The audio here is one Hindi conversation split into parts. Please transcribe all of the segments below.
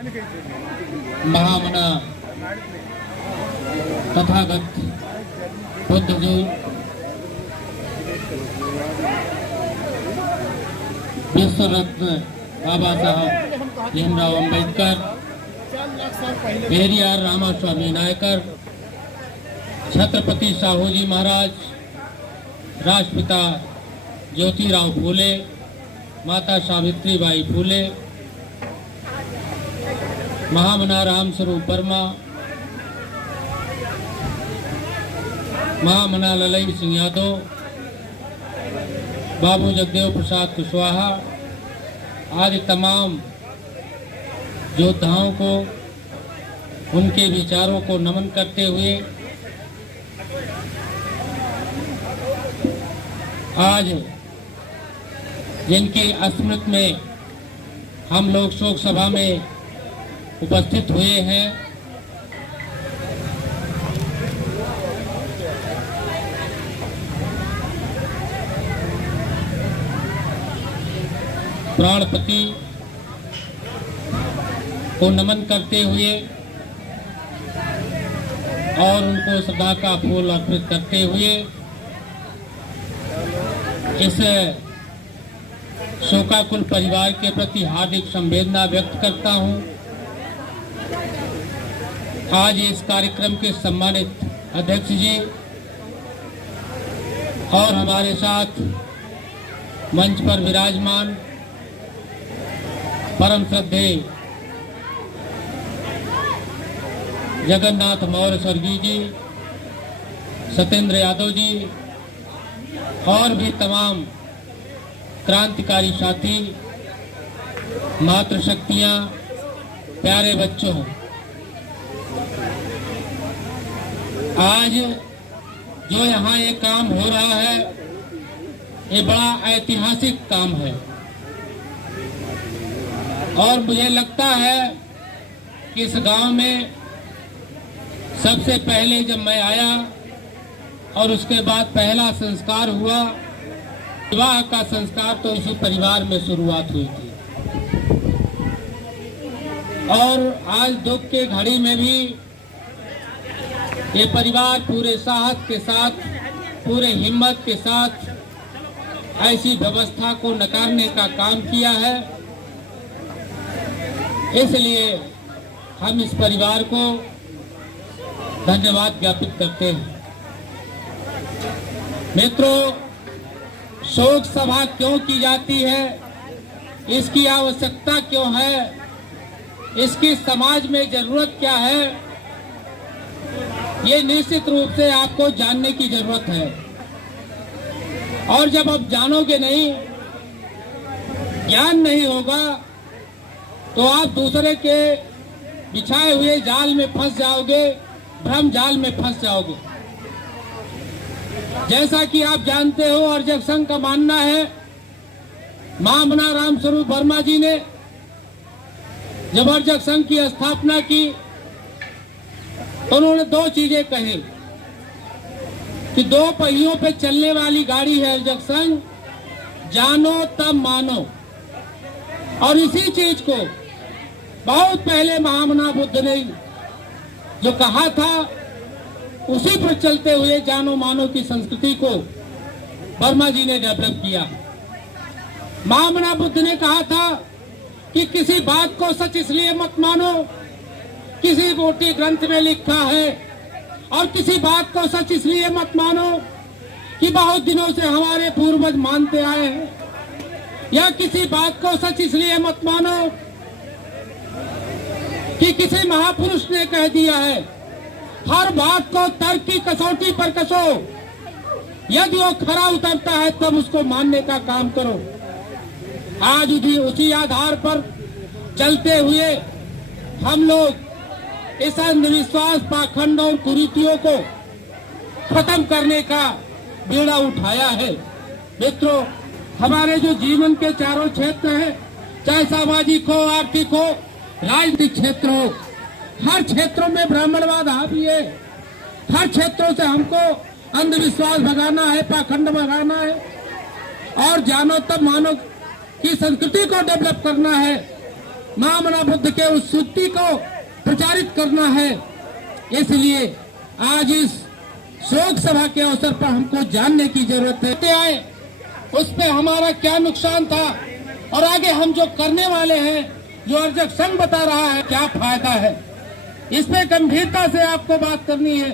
महामना तथागत बुद्ध जो विश्व रत्न बाबा साहब भीमराव अंबेडकर, पेरियार रामास्वामी नायकर, छत्रपति साहू जी महाराज, राष्ट्रपिता ज्योतिराव फूले, माता सावित्रीबाई फूले, महामना रामस्वरूप वर्मा, महामना ललई सिंह यादव, बाबू जगदेव प्रसाद कुशवाहा आदि तमाम योद्धाओं को उनके विचारों को नमन करते हुए आज जिनकी स्मृति में हम लोग शोक सभा में उपस्थित हुए हैं, प्राणपति को नमन करते हुए और उनको श्रद्धा का फूल अर्पित करते हुए इस शोकाकुल परिवार के प्रति हार्दिक संवेदना व्यक्त करता हूं। आज इस कार्यक्रम के सम्मानित अध्यक्ष जी और हमारे साथ मंच पर विराजमान परम श्रद्धेय जगन्नाथ मौर्य स्वर्गीय जी, सत्येंद्र यादव जी और भी तमाम क्रांतिकारी साथी, मातृशक्तियां, प्यारे बच्चों, आज जो यहाँ ये काम हो रहा है ये बड़ा ऐतिहासिक काम है और मुझे लगता है कि इस गांव में सबसे पहले जब मैं आया और उसके बाद पहला संस्कार हुआ, विवाह का संस्कार तो इसी परिवार में शुरुआत हुई थी और आज दुख के घड़ी में भी ये परिवार पूरे साहस के साथ, पूरे हिम्मत के साथ ऐसी व्यवस्था को नकारने का काम किया है। इसलिए हम इस परिवार को धन्यवाद ज्ञापित करते हैं। मित्रों, शोक सभा क्यों की जाती है, इसकी आवश्यकता क्यों है, इसकी समाज में जरूरत क्या है, ये निश्चित रूप से आपको जानने की जरूरत है। और जब आप जानोगे नहीं, ज्ञान नहीं होगा, तो आप दूसरे के बिछाए हुए जाल में फंस जाओगे, भ्रम जाल में फंस जाओगे। जैसा कि आप जानते हो, अर्जक संघ का मानना है, महामना रामस्वरूप वर्मा जी ने जब अर्जक संघ की स्थापना की तो उन्होंने दो चीजें कही कि दो पहियों पे चलने वाली गाड़ी है अर्जक संघ, जानो तब मानो। और इसी चीज को बहुत पहले महामना बुद्ध ने जो कहा था, उसी पर चलते हुए जानो मानो की संस्कृति को वर्मा जी ने डेवलप किया। महामना बुद्ध ने कहा था कि किसी बात को सच इसलिए मत मानो, किसी मोटी ग्रंथ में लिखा है, और किसी बात को सच इसलिए मत मानो कि बहुत दिनों से हमारे पूर्वज मानते आए हैं, या किसी बात को सच इसलिए मत मानो कि किसी महापुरुष ने कह दिया है। हर बात को तर्क की कसौटी पर कसो, यदि वो खरा उतरता है तब उसको मानने का काम करो। आज भी उसी आधार पर चलते हुए हम लोग इस अंधविश्वास, पाखंड और कुरीतियों को खत्म करने का बीड़ा उठाया है। मित्रों, हमारे जो जीवन के चारों क्षेत्र हैं, चाहे सामाजिक हो, आर्थिक हो, राजनीतिक क्षेत्र हो, हर क्षेत्रों में ब्राह्मणवाद हावी है। हर क्षेत्रों से हमको अंधविश्वास भगाना है, पाखंड भगाना है और जानो तब मानो की संस्कृति को डेवलप करना है। महामना बुद्ध के उस सूक्ति को प्रचारित करना है। इसलिए आज इस शोक सभा के अवसर पर हमको जानने की जरूरत है आए उस पे हमारा क्या नुकसान था और आगे हम जो करने वाले हैं, जो अर्जक संघ बता रहा है क्या फायदा है, इस पे गंभीरता से आपको बात करनी है।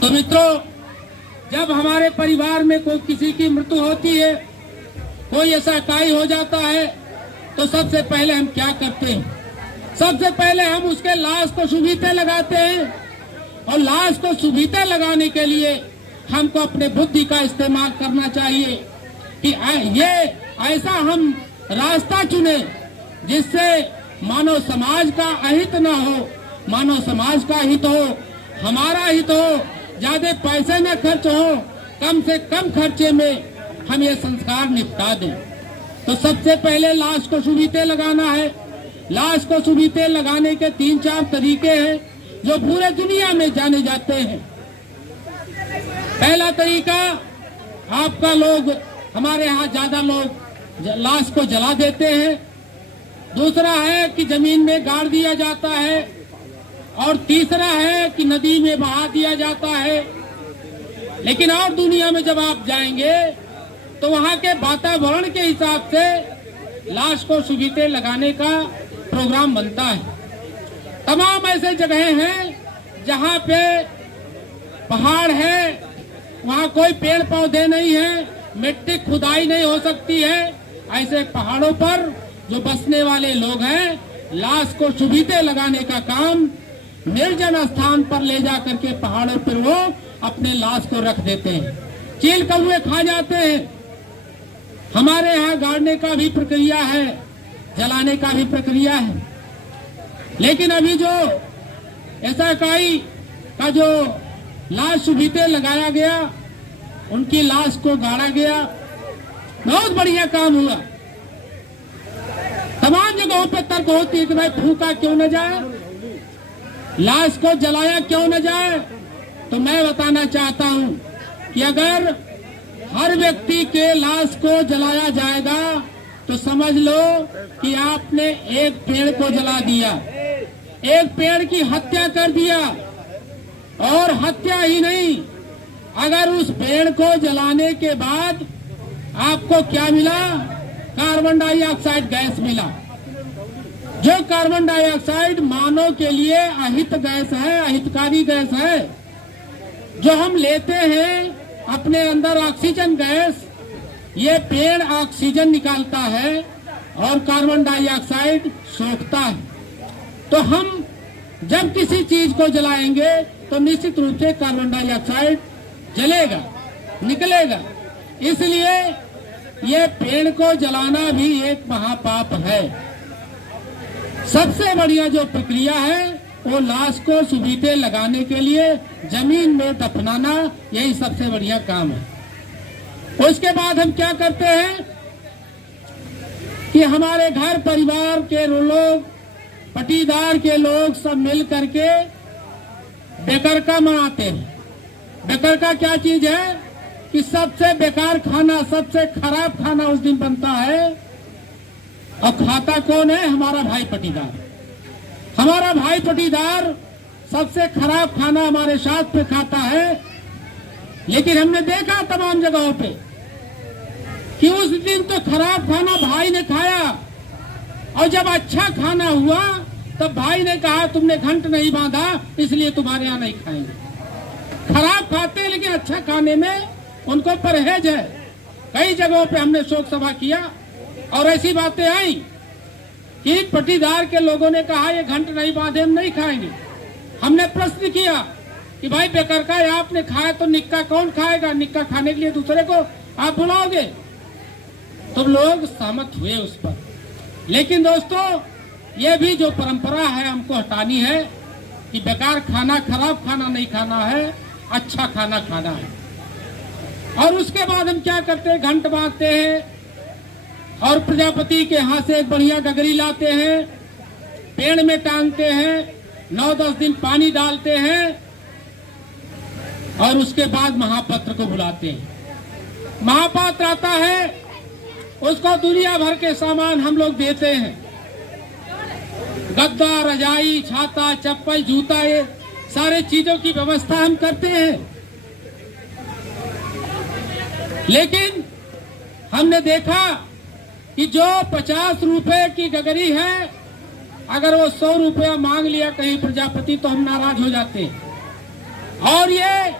तो मित्रों, जब हमारे परिवार में कोई किसी की मृत्यु होती है, कोई ऐसा काई हो जाता है, तो सबसे पहले हम क्या करते हैं? सबसे पहले हम उसके लाश को सुबीते लगाते हैं और लाश को सुबीते लगाने के लिए हमको अपने बुद्धि का इस्तेमाल करना चाहिए कि ये ऐसा हम रास्ता चुने जिससे मानव समाज का अहित न हो, मानव समाज का हित हो, हमारा हित हो, ज्यादा पैसे न खर्च हो, कम से कम खर्चे में हम ये संस्कार निपटा दें। तो सबसे पहले लाश को सुबीते लगाना है। लाश को सुबीते लगाने के 3-4 तरीके हैं जो पूरे दुनिया में जाने जाते हैं। पहला तरीका, आपका लोग, हमारे यहाँ ज्यादा लोग लाश को जला देते हैं। दूसरा है कि जमीन में गाड़ दिया जाता है और तीसरा है कि नदी में बहा दिया जाता है। लेकिन और दुनिया में जब आप जाएंगे तो वहाँ के वातावरण के हिसाब से लाश को सुबीते लगाने का प्रोग्राम बनता है। तमाम ऐसे जगह हैं जहाँ पे पहाड़ है, वहाँ कोई पेड़ पौधे नहीं है, मिट्टी खुदाई नहीं हो सकती है। ऐसे पहाड़ों पर जो बसने वाले लोग हैं, लाश को सुबीते लगाने का काम निर्जन स्थान पर ले जा करके पहाड़ों पर वो अपने लाश को रख देते हैं। चील कौवे खा जाते हैं। हमारे यहाँ गाड़ने का भी प्रक्रिया है, जलाने का भी प्रक्रिया है। लेकिन अभी जो ऐसा काई का जो लाश सुबीते लगाया गया, उनकी लाश को गाड़ा गया, बहुत बढ़िया काम हुआ। तमाम जगहों पे तर्क होती है कि भाई फूका क्यों न जाए, लाश को जलाया क्यों न जाए। तो मैं बताना चाहता हूं कि अगर हर व्यक्ति के लाश को जलाया जाएगा तो समझ लो कि आपने एक पेड़ को जला दिया, एक पेड़ की हत्या कर दिया। और हत्या ही नहीं, अगर उस पेड़ को जलाने के बाद आपको क्या मिला? कार्बन डाइऑक्साइड गैस मिला। जो कार्बन डाइऑक्साइड मानव के लिए अहित गैस है, अहितकारी गैस है। जो हम लेते हैं अपने अंदर ऑक्सीजन गैस, ये पेड़ ऑक्सीजन निकालता है और कार्बन डाइऑक्साइड सोखता है। तो हम जब किसी चीज को जलाएंगे तो निश्चित रूप से कार्बन डाइऑक्साइड जलेगा, निकलेगा। इसलिए ये पेड़ को जलाना भी एक महापाप है। सबसे बढ़िया जो प्रक्रिया है वो लाश को सुबीते लगाने के लिए जमीन में दफनाना, यही सबसे बढ़िया काम है। उसके बाद हम क्या करते हैं कि हमारे घर परिवार के लोग, पटीदार के लोग सब मिल करके बेकरका मनाते हैं। बेकरका क्या चीज है कि सबसे बेकार खाना, सबसे खराब खाना उस दिन बनता है। और खाता कौन है? हमारा भाई पटीदार। हमारा भाई पटीदार सबसे खराब खाना हमारे साथ पे खाता है। लेकिन हमने देखा तमाम जगहों पे कि उस दिन तो खराब खाना भाई ने खाया और जब अच्छा खाना हुआ तब भाई ने कहा तुमने घंट नहीं बांधा इसलिए तुम्हारे यहाँ नहीं खाएंगे। खराब खाते हैं लेकिन अच्छा खाने में उनको परहेज है। कई जगहों पे हमने शोक सभा किया और ऐसी बातें आई कि पटीदार के लोगों ने कहा ये घंट नहीं बांधे हम नहीं खाएंगे। हमने प्रश्न किया कि भाई बेकरका आपने खाया तो निक्का कौन खाएगा? निक्का खाने के लिए दूसरे को आप बुलाओगे? तो लोग सहमत हुए उस पर। लेकिन दोस्तों, ये भी जो परंपरा है हमको हटानी है कि बेकार खाना, खराब खाना नहीं खाना है, अच्छा खाना खाना है। और उसके बाद हम क्या करते हैं? घंट बांधते हैं और प्रजापति के हाथ से एक बढ़िया गगरी लाते हैं, पेड़ में टांगते हैं, 9-10 दिन पानी डालते हैं और उसके बाद महापात्र को बुलाते हैं। महापात्र आता है, उसको दुनिया भर के सामान हम लोग देते हैं। गद्दा, रजाई, छाता, चप्पल, जूता, ये सारे चीजों की व्यवस्था हम करते हैं। लेकिन हमने देखा कि जो 50 रुपए की गगरी है, अगर वो 100 रुपया मांग लिया कहीं प्रजापति तो हम नाराज हो जाते हैं। और ये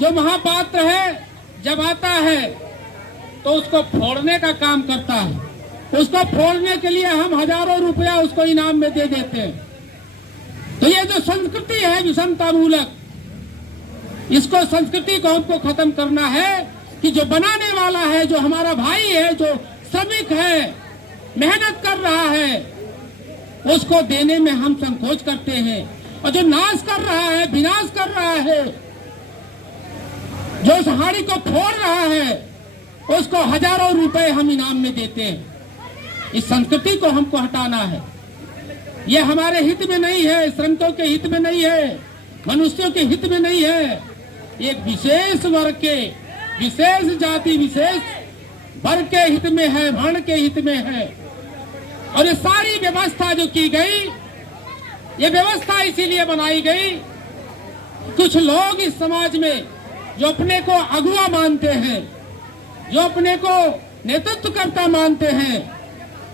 जो महापात्र है जब आता है तो उसको फोड़ने का काम करता है। उसको फोड़ने के लिए हम हजारों रुपया उसको इनाम में दे देते हैं। तो ये जो संस्कृति है विषमता मूलक, इसको संस्कृति को हमको खत्म करना है कि जो बनाने वाला है, जो हमारा भाई है, जो श्रमिक है, मेहनत कर रहा है, उसको देने में हम संकोच करते हैं। और जो नाश कर रहा है, विनाश कर रहा है, जो उस हाड़ी को फोड़ रहा है, उसको हजारों रुपए हम इनाम में देते हैं। इस संस्कृति को हमको हटाना है। ये हमारे हित में नहीं है, श्रमिकों के हित में नहीं है, मनुष्यों के हित में नहीं है। एक विशेष वर्ग के, विशेष जाति, विशेष वर्ग के हित में है, वर्ण के हित में है। और ये सारी व्यवस्था जो की गई, ये व्यवस्था इसीलिए बनाई गई, कुछ लोग इस समाज में जो अपने को अगुआ मानते हैं, जो अपने को नेतृत्वकर्ता मानते हैं,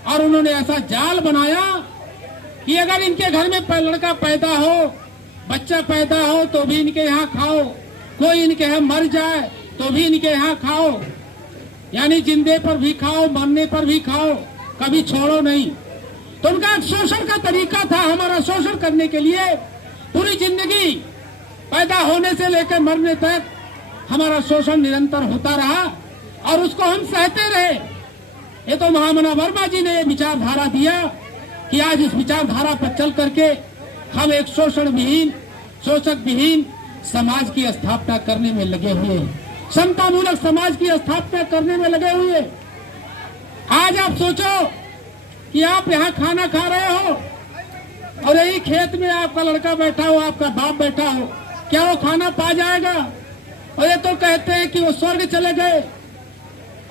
और उन्होंने ऐसा जाल बनाया कि अगर इनके घर में लड़का पैदा हो, बच्चा पैदा हो तो भी इनके यहाँ खाओ, कोई इनके यहाँ मर जाए तो भी इनके यहाँ खाओ, यानी जिंदे पर भी खाओ, मरने पर भी खाओ, कभी छोड़ो नहीं। तो उनका एक शोषण का तरीका था, हमारा शोषण करने के लिए पूरी जिंदगी पैदा होने से लेकर मरने तक हमारा शोषण निरंतर होता रहा और उसको हम सहते रहे। ये तो महामना वर्मा जी ने विचारधारा दिया कि आज इस विचारधारा पर चल करके हम एक शोषण विहीन, शोषक विहीन समाज की स्थापना करने में लगे हुए हैं, समतामूलक समाज की स्थापना करने में लगे हुए। आज आप सोचो कि आप यहाँ खाना खा रहे हो और यही खेत में आपका लड़का बैठा हो, आपका बाप बैठा हो, क्या वो खाना पा जाएगा? और ये तो कहते हैं कि वो स्वर्ग चले गए,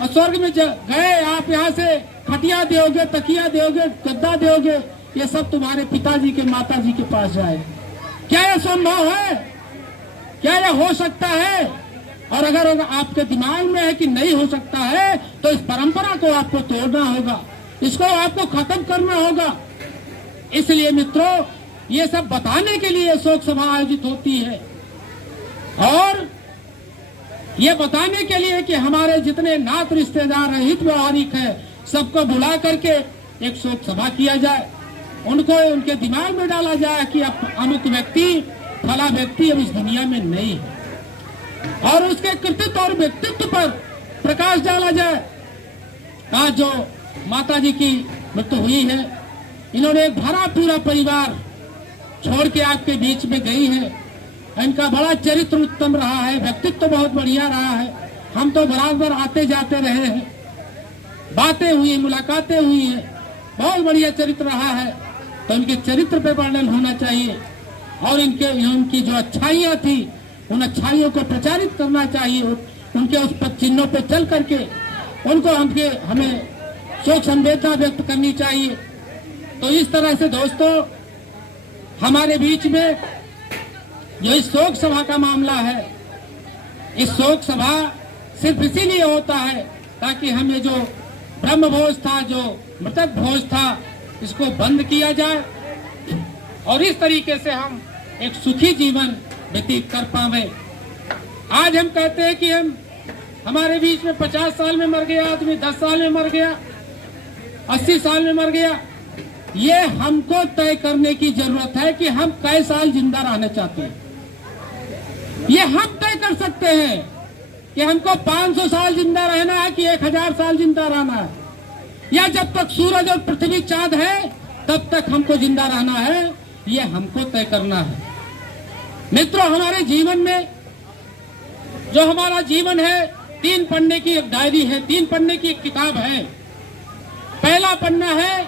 और स्वर्ग में गए, आप यहाँ से खटिया दोगे, तकिया दोगे, गद्दा दोगे, ये सब तुम्हारे पिताजी के, माताजी के पास जाए। क्या यह संभव है? क्या यह हो सकता है? और अगर आपके दिमाग में है कि नहीं हो सकता है तो इस परंपरा को आपको तोड़ना होगा, इसको आपको खत्म करना होगा। इसलिए मित्रों, ये सब बताने के लिए शोक सभा आयोजित होती है और ये बताने के लिए कि हमारे जितने नात रिश्तेदार हैं, हित व्यवहारिक है, सबको बुला करके एक शोक सभा किया जाए, उनको उनके दिमाग में डाला जाए कि अब अमुक व्यक्ति, फला व्यक्ति अब इस दुनिया में नहीं है, और उसके कृतित्व और व्यक्तित्व पर प्रकाश डाला जाए। आज जो माता जी की मृत्यु हुई है, इन्होंने एक भरा पूरा परिवार छोड़ के आपके बीच में गई है। इनका बड़ा चरित्र उत्तम रहा है, व्यक्तित्व बहुत बढ़िया रहा है। हम तो बराबर आते जाते रहे हैं, बातें हुई, मुलाकातें हुई हैं, बहुत बढ़िया चरित्र रहा है। तो इनके चरित्र पे वर्णन होना चाहिए और उनकी जो अच्छाइयाँ थी, उन अच्छाइयों को प्रचारित करना चाहिए। उनके उस पद चिन्हों पे चल करके उनको हमें शोक संवेदना व्यक्त करनी चाहिए। तो इस तरह से दोस्तों, हमारे बीच में जो इस शोक सभा का मामला है, इस शोक सभा सिर्फ इसीलिए होता है ताकि हमें जो ब्रह्म भोज था, जो मृतक भोज था, इसको बंद किया जाए और इस तरीके से हम एक सुखी जीवन व्यतीत कर पावे। आज हम कहते हैं कि हमारे बीच में 50 साल में मर गया आदमी, 10 साल में मर गया, 80 साल में मर गया। ये हमको तय करने की जरूरत है कि हम कई साल जिंदा रहना चाहते हैं। ये हम तय कर सकते हैं कि हमको 500 साल जिंदा रहना है कि 1000 साल जिंदा रहना है, या जब तक सूरज और पृथ्वी चांद है तब तक हमको जिंदा रहना है। ये हमको तय करना है। मित्रों, हमारे जीवन में जो हमारा जीवन है, 3 पन्ने की एक डायरी है, 3 पन्ने की एक किताब है। पहला पन्ना है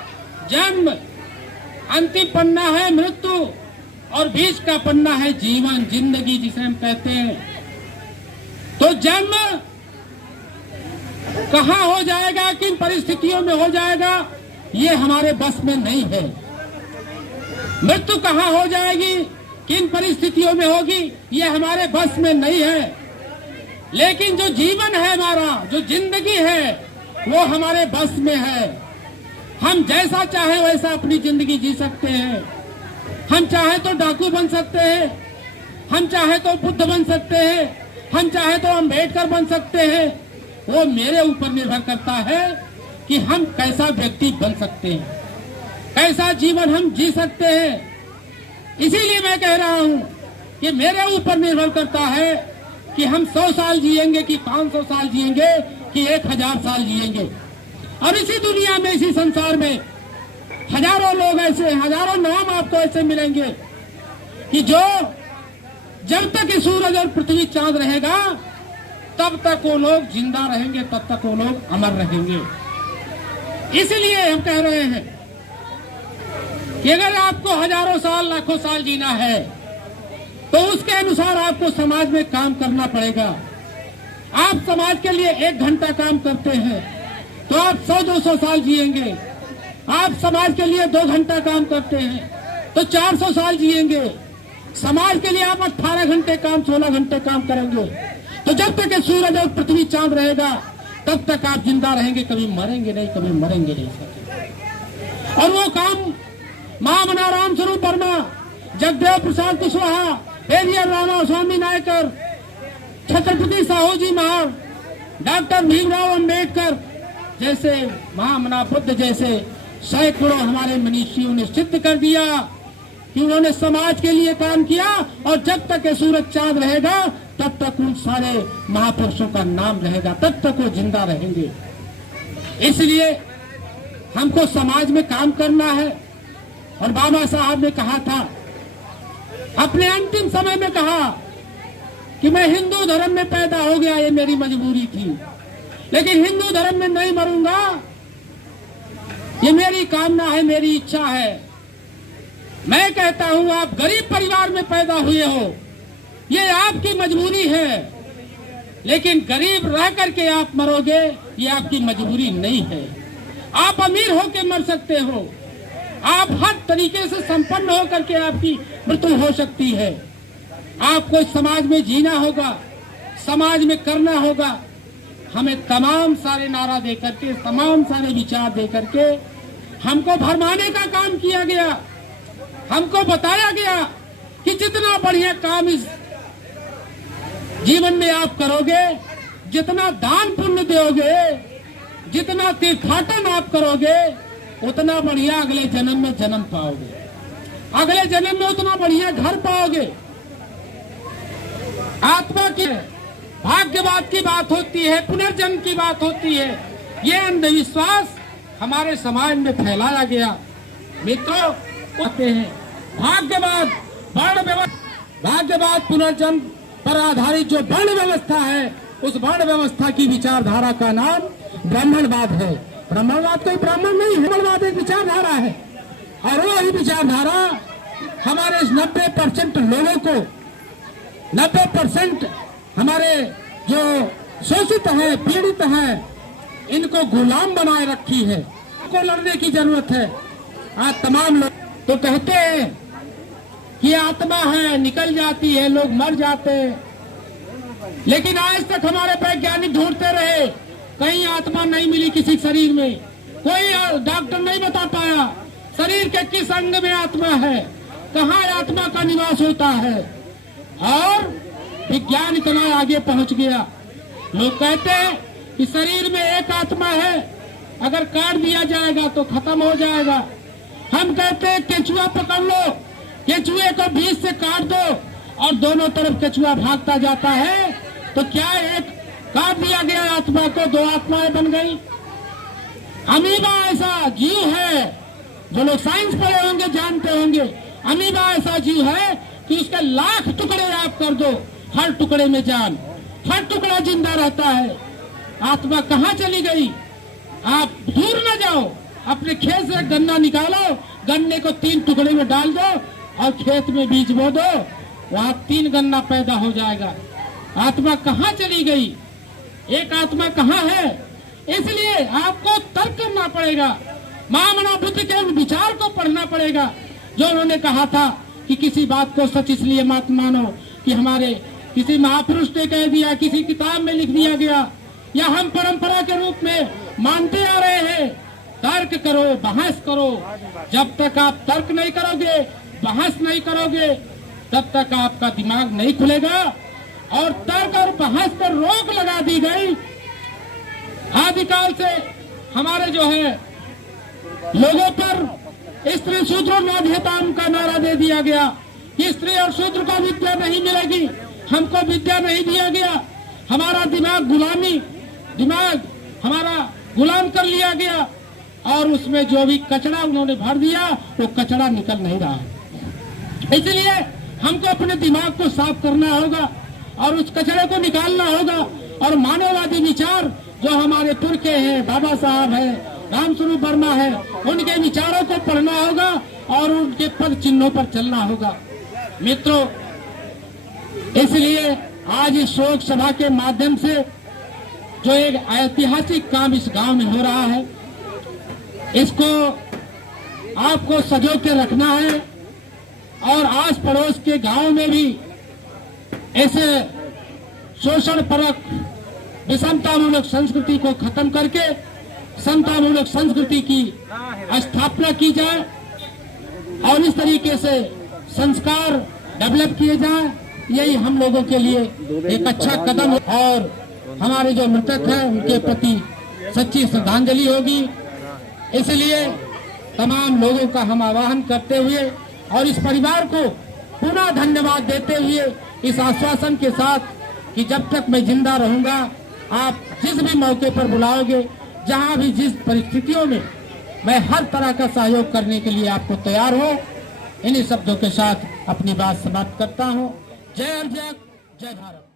जन्म, अंतिम पन्ना है मृत्यु, और बीच का पन्ना है जीवन, जिंदगी जिसे हम कहते हैं। तो जन्म कहाँ हो जाएगा, किन परिस्थितियों में हो जाएगा, ये हमारे बस में नहीं है। मृत्यु कहाँ हो जाएगी, किन परिस्थितियों में होगी, ये हमारे बस में नहीं है। लेकिन जो जीवन है हमारा, जो जिंदगी है, वो हमारे बस में है। हम जैसा चाहे वैसा अपनी जिंदगी जी सकते हैं। हम चाहे तो डाकू बन सकते हैं, हम चाहे तो बुद्ध बन सकते हैं, हम चाहे तो अम्बेडकर बन सकते हैं। वो मेरे ऊपर निर्भर करता है कि हम कैसा व्यक्ति बन सकते हैं, कैसा जीवन हम जी सकते हैं। इसीलिए मैं कह रहा हूं कि मेरे ऊपर निर्भर करता है कि हम 100 साल जिएंगे कि 500 साल जिएंगे कि 1000 साल जिएंगे। और इसी दुनिया में, इसी संसार में हजारों लोग ऐसे, हजारों नाम आपको ऐसे मिलेंगे कि जो जब तक ये सूरज और पृथ्वी चांद रहेगा तब तक वो लोग जिंदा रहेंगे, तब तक वो लोग अमर रहेंगे। इसलिए हम कह रहे हैं कि अगर आपको हजारों साल, लाखों साल जीना है तो उसके अनुसार आपको समाज में काम करना पड़ेगा। आप समाज के लिए 1 घंटा काम करते हैं तो आप 100-200 साल जिएंगे। आप समाज के लिए 2 घंटा काम करते हैं तो 400 साल जिएंगे। समाज के लिए आप 18 घंटे काम, 16 घंटे काम करेंगे तो जब तक ये सूरज और पृथ्वी चांद रहेगा तब तक आप जिंदा रहेंगे, कभी मरेंगे नहीं, कभी मरेंगे नहीं। और वो काम महामना राम स्वरूप वर्मा, जगदेव प्रसाद कुशवाहा, पेरियर रामा स्वामी नायकर, छत्रपति साहू जी महाराज, डॉक्टर भीमराव अंबेडकर जैसे, महामना बुद्ध जैसे सैकड़ों हमारे मनीषियों ने सिद्ध कर दिया कि उन्होंने समाज के लिए काम किया। और जब तक ये सूरज चांद रहेगा तब तक उन सारे महापुरुषों का नाम रहेगा, तब तक वो जिंदा रहेंगे। इसलिए हमको समाज में काम करना है। और बाबा साहब ने कहा था, अपने अंतिम समय में कहा कि मैं हिंदू धर्म में पैदा हो गया, ये मेरी मजबूरी थी, लेकिन हिंदू धर्म में नहीं मरूंगा, ये मेरी कामना है, मेरी इच्छा है। मैं कहता हूं आप गरीब परिवार में पैदा हुए हो, ये आपकी मजबूरी है, लेकिन गरीब रह करके आप मरोगे, ये आपकी मजबूरी नहीं है। आप अमीर होकर मर सकते हो, आप हर तरीके से संपन्न होकर के आपकी मृत्यु हो सकती है। आपको समाज में जीना होगा, समाज में करना होगा। हमें तमाम सारे नारा दे करके, तमाम सारे विचार दे करके हमको भरमाने का काम किया गया। हमको बताया गया कि जितना बढ़िया काम इस जीवन में आप करोगे, जितना दान पुण्य दोगे, जितना तीर्थाटन आप करोगे, उतना बढ़िया अगले जन्म में जन्म पाओगे, अगले जन्म में उतना बढ़िया घर पाओगे। आत्मा की भाग्यवाद की बात होती है, पुनर्जन्म की बात होती है। ये अंधविश्वास हमारे समाज में फैलाया गया। मित्रों, कहते हैं भाग्यवाद, वर्ण व्यवस्था, भाग्यवाद पुनर्जन्म पर आधारित जो वर्ण व्यवस्था है, उस वर्ण व्यवस्था की विचारधारा का नाम ब्राह्मणवाद है। ब्राह्मणवाद कोई ब्राह्मण नहीं है, ब्राह्मणवाद एक विचारधारा है। और वही विचारधारा हमारे 90% लोगों को, 90% हमारे जो शोषित है, पीड़ित है, इनको गुलाम बनाए रखी है। को लड़ने की जरूरत है। आज तमाम लोग तो कहते हैं कि आत्मा है, निकल जाती है, लोग मर जाते हैं, लेकिन आज तक हमारे वैज्ञानिक ढूंढते रहे, कहीं आत्मा नहीं मिली किसी शरीर में। कोई डॉक्टर नहीं बता पाया शरीर के किस अंग में आत्मा है, कहाँ आत्मा का निवास होता है। और विज्ञान इतना आगे पहुंच गया, लोग कहते हैं कि शरीर में एक आत्मा है, अगर काट दिया जाएगा तो खत्म हो जाएगा। हम कहते हैं केचुआ पकड़ लो, केचुए को बीच से काट दो और दोनों तरफ केचुआ भागता जाता है, तो क्या एक काट दिया गया आत्मा को 2 आत्माएं बन गई? अमीबा ऐसा जीव है, जो लोग साइंस पढ़े होंगे जानते होंगे, अमीबा ऐसा जीव है कि उसके लाख टुकड़े आप कर दो, हर टुकड़े में जान, हर टुकड़ा जिंदा रहता है। आत्मा कहाँ चली गई? आप दूर न जाओ, अपने खेत से गन्ना निकालो, गन्ने को 3 टुकड़े में डाल दो और खेत में बीज बो दो, वहां 3 गन्ना पैदा हो जाएगा। आत्मा कहाँ चली गई? एक आत्मा कहाँ है? इसलिए आपको तर्क करना पड़ेगा, महामना बुद्ध के विचार को पढ़ना पड़ेगा। जो उन्होंने कहा था कि किसी बात को सच इसलिए मत मानो कि हमारे किसी महापुरुष ने कह दिया, किसी किताब में लिख दिया गया, या हम परंपरा के रूप में मानते आ रहे हैं। तर्क करो, बहस करो। जब तक आप तर्क नहीं करोगे, बहस नहीं करोगे, तब तक आपका दिमाग नहीं खुलेगा। और तर्क और बहस पर रोक लगा दी गई। आदिकाल से हमारे जो है लोगों पर स्त्री शूद्र नाध्यताम का नारा दे दिया गया कि स्त्री और शूद्र को विद्या नहीं मिलेगी, हमको विद्या नहीं दिया गया। हमारा दिमाग हमारा गुलाम कर लिया गया और उसमें जो भी कचरा उन्होंने भर दिया वो कचरा निकल नहीं रहा है। इसलिए हमको अपने दिमाग को साफ करना होगा और उस कचरे को निकालना होगा और मानववादी विचार जो हमारे पुरखे हैं, बाबा साहब है, रामस्वरूप वर्मा है, उनके विचारों को पढ़ना होगा और उनके पद चिन्हों पर चलना होगा। मित्रों, इसलिए आज इस शोक सभा के माध्यम से जो एक ऐतिहासिक काम इस गांव में हो रहा है, इसको आपको सजो के रखना है और आस पड़ोस के गांव में भी ऐसे शोषण परक विषमतामूलक संस्कृति को खत्म करके समतामूलक संस्कृति की स्थापना की जाए और इस तरीके से संस्कार डेवलप किए जाए। यही हम लोगों के लिए एक अच्छा कदम है और हमारे जो मृतक हैं उनके प्रति सच्ची श्रद्धांजलि होगी। इसलिए तमाम लोगों का हम आह्वान करते हुए और इस परिवार को पुनः धन्यवाद देते हुए इस आश्वासन के साथ कि जब तक मैं जिंदा रहूंगा, आप जिस भी मौके पर बुलाओगे, जहां भी जिस परिस्थितियों में, मैं हर तरह का सहयोग करने के लिए आपको तैयार हूं। इन्हीं शब्दों के साथ अपनी बात समाप्त करता हूं। जय अर्जक, जय भारत।